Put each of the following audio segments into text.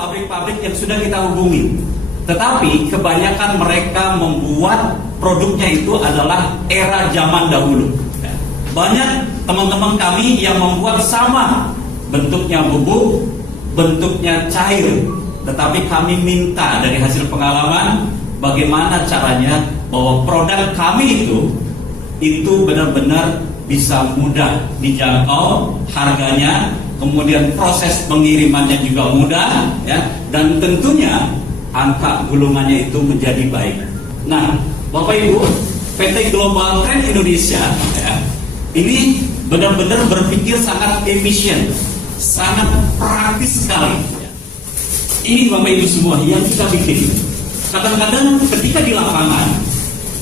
pabrik-pabrik yang sudah kita hubungi. Tetapi kebanyakan mereka membuat produknya itu adalah era zaman dahulu. Banyak teman-teman kami yang membuat sama, bentuknya bubuk, bentuknya cair. Tetapi kami minta dari hasil pengalaman bagaimana caranya bahwa produk kami itu benar-benar bisa mudah dijangkau harganya, kemudian proses pengirimannya juga mudah, ya, dan tentunya angka gulungannya itu menjadi baik. Nah, Bapak Ibu, PT Global Trend Indonesia, ya, ini benar-benar berpikir sangat efisien, sangat praktis sekali. Ini Bapak Ibu semua yang kita bikin. Kadang-kadang ketika di lapangan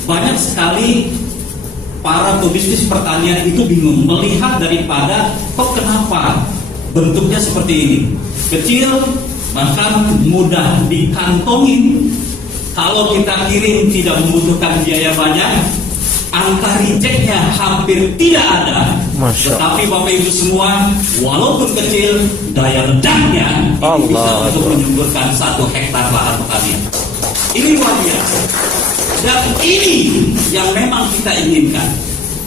banyak sekali para pebisnis pertanian itu bingung melihat daripada kok kenapa bentuknya seperti ini, kecil, bahkan mudah dikantongin. Kalau kita kirim tidak membutuhkan biaya banyak, angka rejectnya hampir tidak ada. Tetapi Bapak Ibu semua, walaupun kecil, daya ledaknya bisa untuk menyuburkan 1 hektar lahan pertanian. Ini luar biasa. Dan ini yang memang kita inginkan.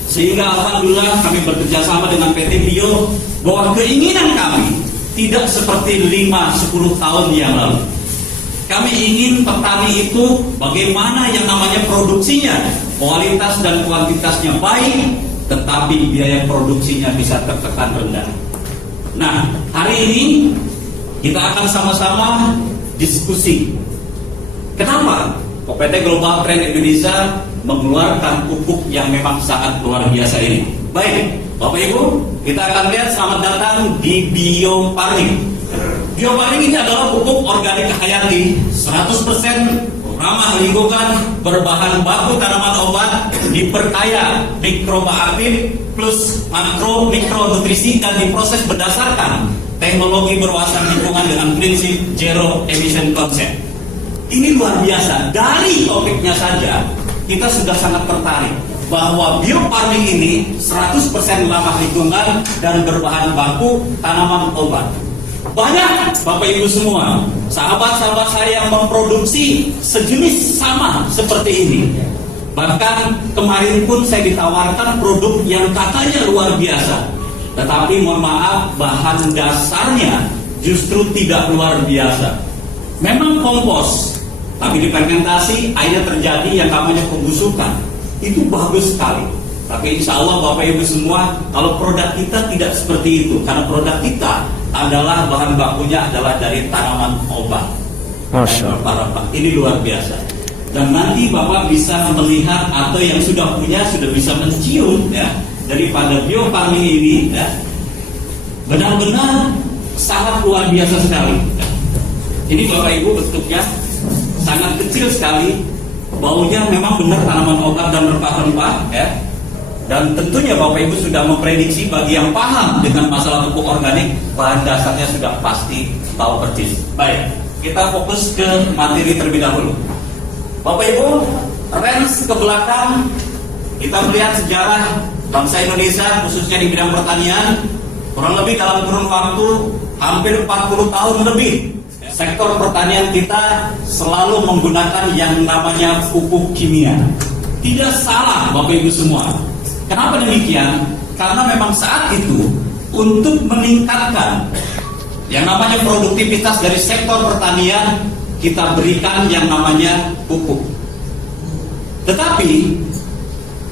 Sehingga alhamdulillah kami bekerja sama dengan PT Bio bahwa keinginan kami tidak seperti 5-10 tahun yang lalu. Kami ingin petani itu bagaimana yang namanya produksinya, kualitas dan kuantitasnya baik, tetapi biaya produksinya bisa tertekan rendah. Nah, hari ini kita akan sama-sama diskusi. Kenapa PT Global Trend Indonesia mengeluarkan pupuk yang memang sangat luar biasa ini? Baik, Bapak Ibu, kita akan lihat. Selamat datang di Bio Farming. Bio Farming ini adalah pupuk organik hayati, 100% ramah lingkungan, berbahan baku tanaman obat, diperkaya mikroba aktif plus makro mikronutrisi, dan diproses berdasarkan teknologi berwawasan lingkungan dengan prinsip zero emission concept. Ini luar biasa. Dari topiknya saja kita sudah sangat tertarik bahwa bio farming ini 100% ramah lingkungan dan berbahan baku tanaman obat. Banyak Bapak Ibu semua, sahabat-sahabat saya yang memproduksi sejenis sama seperti ini. Bahkan kemarin pun saya ditawarkan produk yang katanya luar biasa, tetapi mohon maaf, bahan dasarnya justru tidak luar biasa. Memang kompos, tapi difermentasi akhirnya terjadi yang namanya pembusukan. Itu bagus sekali. Tapi insya Allah Bapak Ibu semua, kalau produk kita tidak seperti itu, karena produk kita adalah bahan bakunya adalah dari tanaman obat. Masya Allah. Ini luar biasa. Dan nanti Bapak bisa melihat atau yang sudah punya sudah bisa mencium, ya, daripada bio farming ini, ya, benar-benar sangat luar biasa sekali. Ini Bapak Ibu bentuknya sangat kecil sekali, baunya memang benar tanaman obat dan rempah-rempah, ya. Dan tentunya Bapak Ibu sudah memprediksi, bagi yang paham dengan masalah pupuk organik, bahan dasarnya sudah pasti tahu persis. Baik, kita fokus ke materi terlebih dahulu. Bapak Ibu, range ke belakang, kita melihat sejarah bangsa Indonesia khususnya di bidang pertanian, kurang lebih dalam kurun waktu hampir 40 tahun lebih. Sektor pertanian kita selalu menggunakan yang namanya pupuk kimia. Tidak salah Bapak Ibu semua. Kenapa demikian? Karena memang saat itu untuk meningkatkan yang namanya produktivitas dari sektor pertanian, kita berikan yang namanya pupuk. Tetapi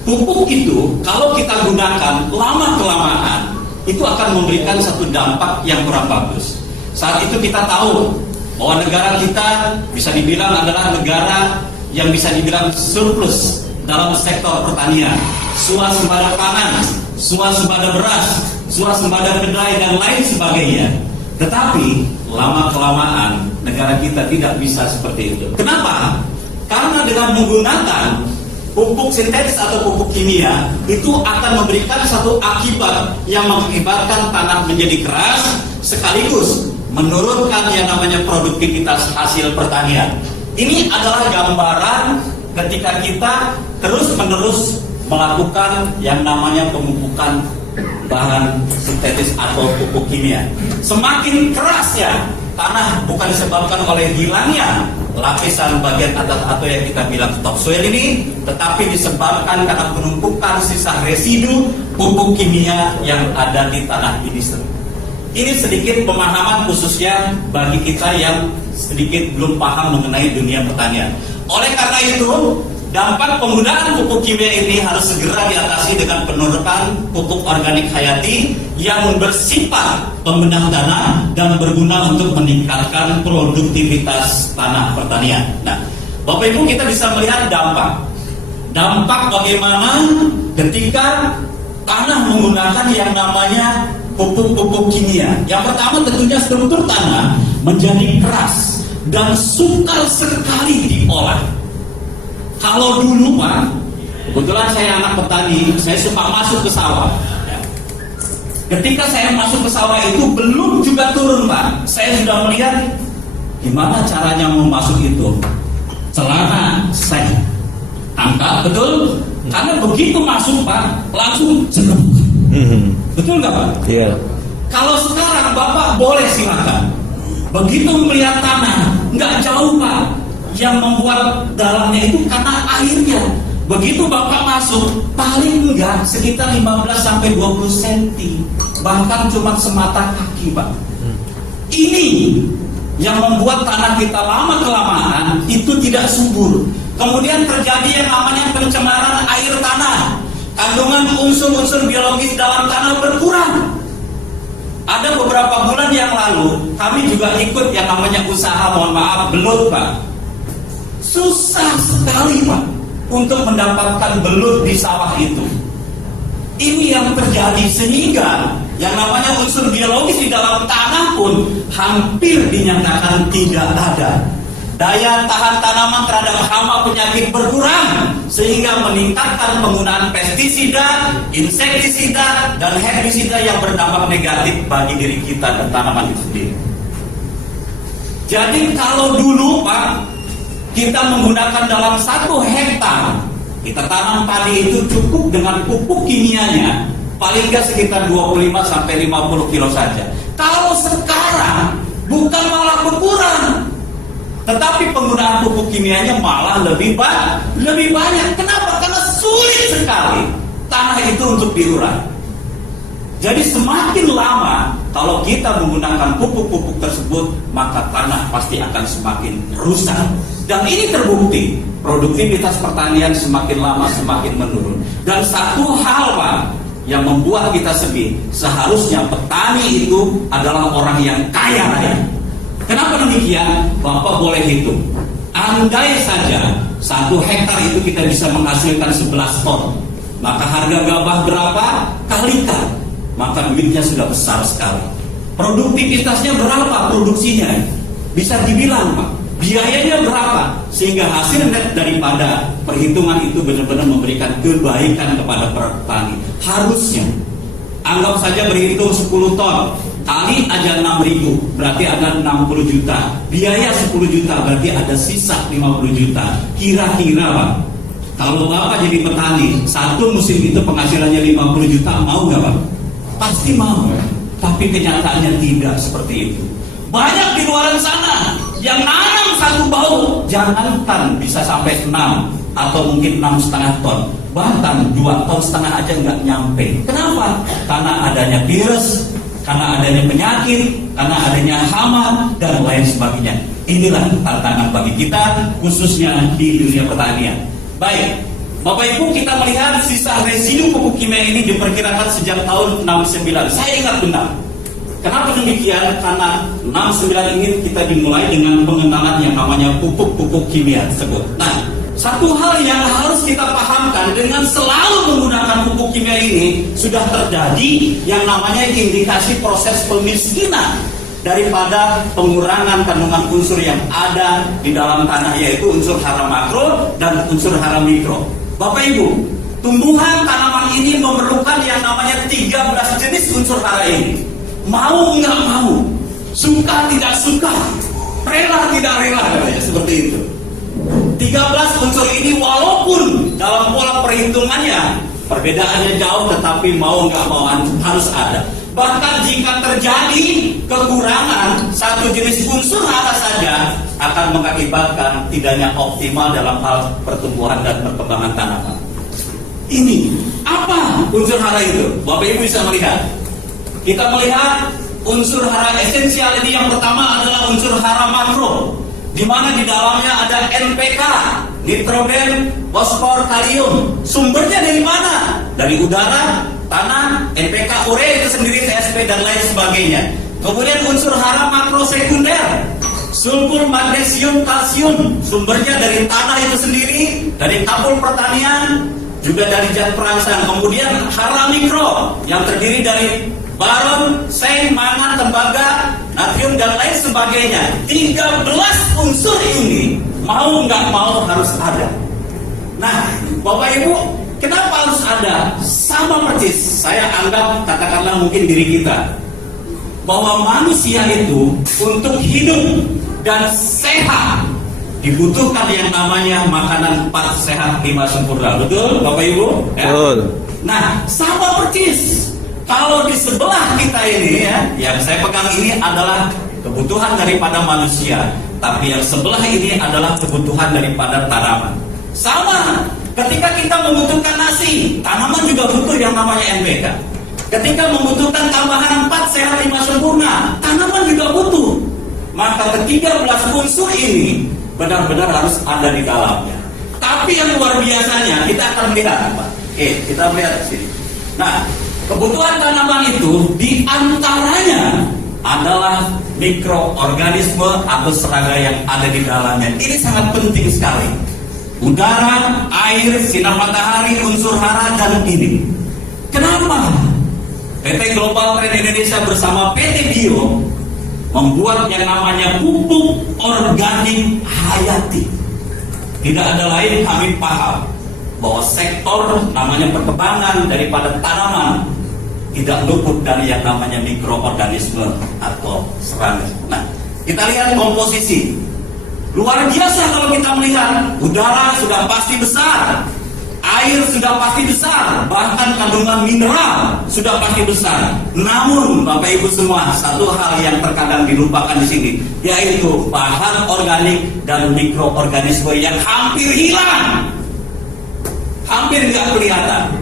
pupuk itu kalau kita gunakan lama-kelamaan itu akan memberikan satu dampak yang kurang bagus. Saat itu kita tahu bahwa negara kita bisa dibilang adalah negara yang bisa dibilang surplus dalam sektor pertanian. Swasembada pangan, swasembada beras, swasembada kedelai dan lain sebagainya. Tetapi lama-kelamaan negara kita tidak bisa seperti itu. Kenapa? Karena dengan menggunakan pupuk sintetis atau pupuk kimia itu akan memberikan satu akibat yang mengakibatkan tanah menjadi keras, sekaligus menurunkan yang namanya produktivitas hasil pertanian. Ini adalah gambaran ketika kita terus-menerus melakukan yang namanya pemupukan bahan sintetis atau pupuk kimia. Semakin kerasnya tanah bukan disebabkan oleh hilangnya lapisan bagian atas atau yang kita bilang topsoil ini, tetapi disebabkan karena penumpukan sisa residu pupuk kimia yang ada di tanah ini. Ini sedikit pemahaman khususnya bagi kita yang sedikit belum paham mengenai dunia pertanian. Oleh karena itu, dampak penggunaan pupuk kimia ini harus segera diatasi dengan penerapan pupuk organik hayati yang bersifat pembedah tanah dan berguna untuk meningkatkan produktivitas tanah pertanian. Nah, Bapak Ibu, kita bisa melihat dampak bagaimana ketika tanah menggunakan yang namanya pupuk-pupuk kimia. Yang pertama tentunya struktur tanah menjadi keras dan sukar sekali diolah. Kalau dulu Pak, kebetulan saya anak petani, saya suka masuk ke sawah. Ketika saya masuk ke sawah itu belum juga turun Pak, saya sudah melihat gimana caranya mau masuk itu. Celana saya angkat, betul? Karena begitu masuk Pak, langsung jeruk. Betul nggak Pak? Iya. Kalau sekarang Bapak boleh silakan. Begitu melihat tanah, nggak jauh Pak. Yang membuat dalamnya itu karena airnya. Begitu Bapak masuk, paling enggak sekitar 15-20 cm, bahkan cuma semata kaki Pak. Ini yang membuat tanah kita lama-kelamaan itu tidak subur. Kemudian terjadi yang namanya pencemaran air tanah. Kandungan unsur-unsur biologis dalam tanah berkurang. Ada beberapa bulan yang lalu, kami juga ikut yang namanya usaha, mohon maaf, belut Pak. Susah sekali Pak untuk mendapatkan belut di sawah itu. Ini yang terjadi sehingga yang namanya unsur biologis di dalam tanah pun hampir dinyatakan tidak ada. Daya tahan tanaman terhadap hama penyakit berkurang sehingga meningkatkan penggunaan pestisida, insektisida, dan herbisida yang berdampak negatif bagi diri kita dan tanaman itu sendiri. Jadi kalau dulu Pak, kita menggunakan dalam 1 hektar, kita tanam padi itu cukup dengan pupuk kimianya paling nggak sekitar 25-50 kilo saja. Kalau sekarang bukan malah berkurang, tetapi penggunaan pupuk kimianya malah lebih banyak. Kenapa? Karena sulit sekali tanah itu untuk diurai. Jadi semakin lama kalau kita menggunakan pupuk-pupuk tersebut, maka tanah pasti akan semakin rusak. Dan ini terbukti, produktivitas pertanian semakin lama semakin menurun. Dan satu hal Pak, yang membuat kita sedih, seharusnya petani itu adalah orang yang kaya raya. Kenapa demikian? Bapak boleh hitung. Andai saja 1 hektar itu kita bisa menghasilkan 11 ton, maka harga gabah berapa? Kalikan, maka duitnya sudah besar sekali. Produktivitasnya berapa produksinya? Bisa dibilang Pak, biayanya berapa? Sehingga hasil net daripada perhitungan itu benar-benar memberikan kebaikan kepada petani. Harusnya anggap saja berhitung 10 ton kali aja 6.000, berarti ada 60 juta. Biaya 10 juta berarti ada sisa 50 juta. Kira-kira Pak, kalau Bapak jadi petani, satu musim itu penghasilannya 50 juta, mau nggak Pak? Pasti mau. Tapi kenyataannya tidak seperti itu. Banyak di luar sana yang nanam 1 bau, jangankan bisa sampai 6 atau mungkin 6,5 ton, bahkan 2,5 ton aja nggak nyampe. Kenapa? Karena adanya virus, karena adanya penyakit, karena adanya hama dan lain sebagainya. Inilah tantangan bagi kita, khususnya di dunia pertanian. Baik, Bapak Ibu, kita melihat sisa residu pupuk kimia ini diperkirakan sejak tahun 69. Saya ingat benar. Kenapa demikian? Karena 69 ini kita dimulai dengan pengenalan yang namanya pupuk-pupuk kimia tersebut. Nah, satu hal yang harus kita pahamkan, dengan selalu menggunakan pupuk kimia ini sudah terjadi yang namanya indikasi proses pemiskinan daripada pengurangan kandungan unsur yang ada di dalam tanah, yaitu unsur hara makro dan unsur hara mikro. Bapak Ibu, tumbuhan tanaman ini memerlukan yang namanya 13 jenis unsur hara ini. Mau nggak mau, suka tidak suka, rela tidak rela, katanya seperti itu. 13 unsur ini walaupun dalam pola perhitungannya perbedaannya jauh, tetapi mau nggak mau harus ada. Bahkan jika terjadi kekurangan satu jenis unsur hara saja akan mengakibatkan tidaknya optimal dalam hal pertumbuhan dan perkembangan tanaman. Ini apa unsur hara itu? Bapak Ibu bisa melihat. Kita melihat unsur hara esensial ini, yang pertama adalah unsur hara makro, di mana di dalamnya ada NPK, nitrogen, fosfor, kalium. Sumbernya dari mana? Dari udara, tanah, NPK, urea itu sendiri, TSP dan lain sebagainya. Kemudian unsur hara makro sekunder, sulfur, magnesium, kalsium. Sumbernya dari tanah itu sendiri, dari tabur pertanian, juga dari zat perangsang. Kemudian hara mikro yang terdiri dari baron, seng, mangan, tembaga, natrium dan lain sebagainya. 13 unsur ini mau nggak mau harus ada. Nah, Bapak Ibu, kenapa harus ada? Sama persis saya anggap, katakanlah mungkin diri kita, bahwa manusia itu untuk hidup dan sehat dibutuhkan yang namanya makanan 4 sehat 5 sempurna. Betul Bapak Ibu? Ya? Betul. Nah, sama persis. Kalau di sebelah kita ini ya, yang saya pegang ini adalah kebutuhan daripada manusia, tapi yang sebelah ini adalah kebutuhan daripada tanaman. Sama, ketika kita membutuhkan nasi, tanaman juga butuh yang namanya NPK. Ketika membutuhkan tambahan 4 sehat 5 sempurna, tanaman juga butuh. Maka ke-13 unsur ini benar-benar harus ada di dalamnya. Tapi yang luar biasanya, kita akan melihat, Pak. Oke, kita melihat di sini. Nah, kebutuhan tanaman itu diantaranya adalah mikroorganisme atau serangga yang ada di dalamnya. Ini sangat penting sekali. Udara, air, sinar matahari, unsur hara, dan ini. Kenapa? PT Global Trade Indonesia bersama PT Bio membuat yang namanya pupuk organik hayati. Tidak ada lain, kami paham bahwa sektor namanya perkembangan daripada tanaman tidak luput dari yang namanya mikroorganisme atau serangga. Nah, kita lihat komposisi. Luar biasa kalau kita melihat, udara sudah pasti besar, air sudah pasti besar, bahkan kandungan mineral sudah pasti besar. Namun Bapak Ibu semua, satu hal yang terkadang dilupakan di sini, yaitu bahan organik dan mikroorganisme yang hampir hilang, hampir nggak kelihatan.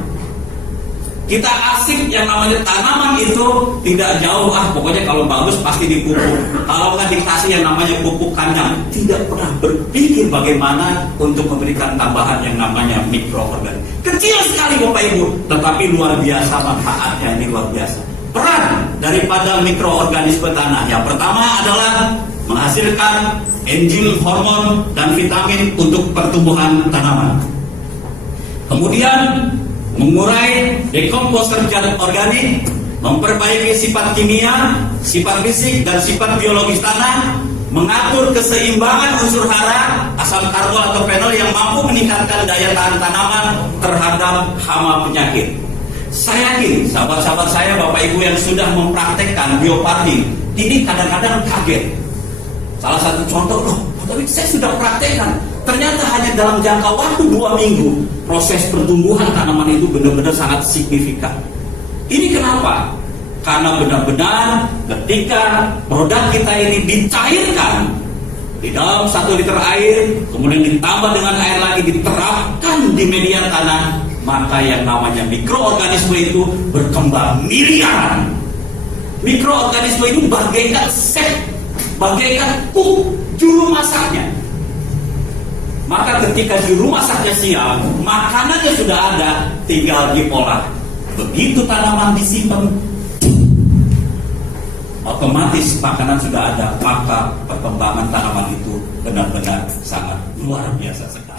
Kita asik yang namanya tanaman itu tidak jauh, pokoknya kalau bagus pasti dipupuk. Kalau nggak dikasih yang namanya pupuk kandang, tidak pernah berpikir bagaimana untuk memberikan tambahan yang namanya mikroorganisme. Kecil sekali Bapak Ibu, tetapi luar biasa manfaatnya, ini luar biasa. Peran daripada mikroorganisme tanah, yang pertama adalah menghasilkan enzim, hormon, dan vitamin untuk pertumbuhan tanaman. Kemudian mengurai dekomposer zat organik, memperbaiki sifat kimia, sifat fisik, dan sifat biologis tanah, mengatur keseimbangan unsur hara, asam karbon atau fenol yang mampu meningkatkan daya tahan tanaman terhadap hama penyakit. Saya yakin sahabat-sahabat saya, Bapak Ibu yang sudah mempraktekkan biofarming, ini kadang-kadang kaget. Salah satu contoh, tapi saya sudah praktekkan. Ternyata hanya dalam jangka waktu 2 minggu, proses pertumbuhan tanaman itu benar-benar sangat signifikan. Ini kenapa? Karena benar-benar ketika produk kita ini dicairkan di dalam 1 liter air, kemudian ditambah dengan air lagi, diterapkan di media tanah, maka yang namanya mikroorganisme itu berkembang miliaran. Mikroorganisme itu bagaikan sep, bagaikan juru masaknya. Maka ketika juru masaknya siap, makanannya sudah ada, tinggal diolah. Begitu tanaman disimpan, otomatis makanan sudah ada, maka perkembangan tanaman itu benar-benar sangat luar biasa sekali.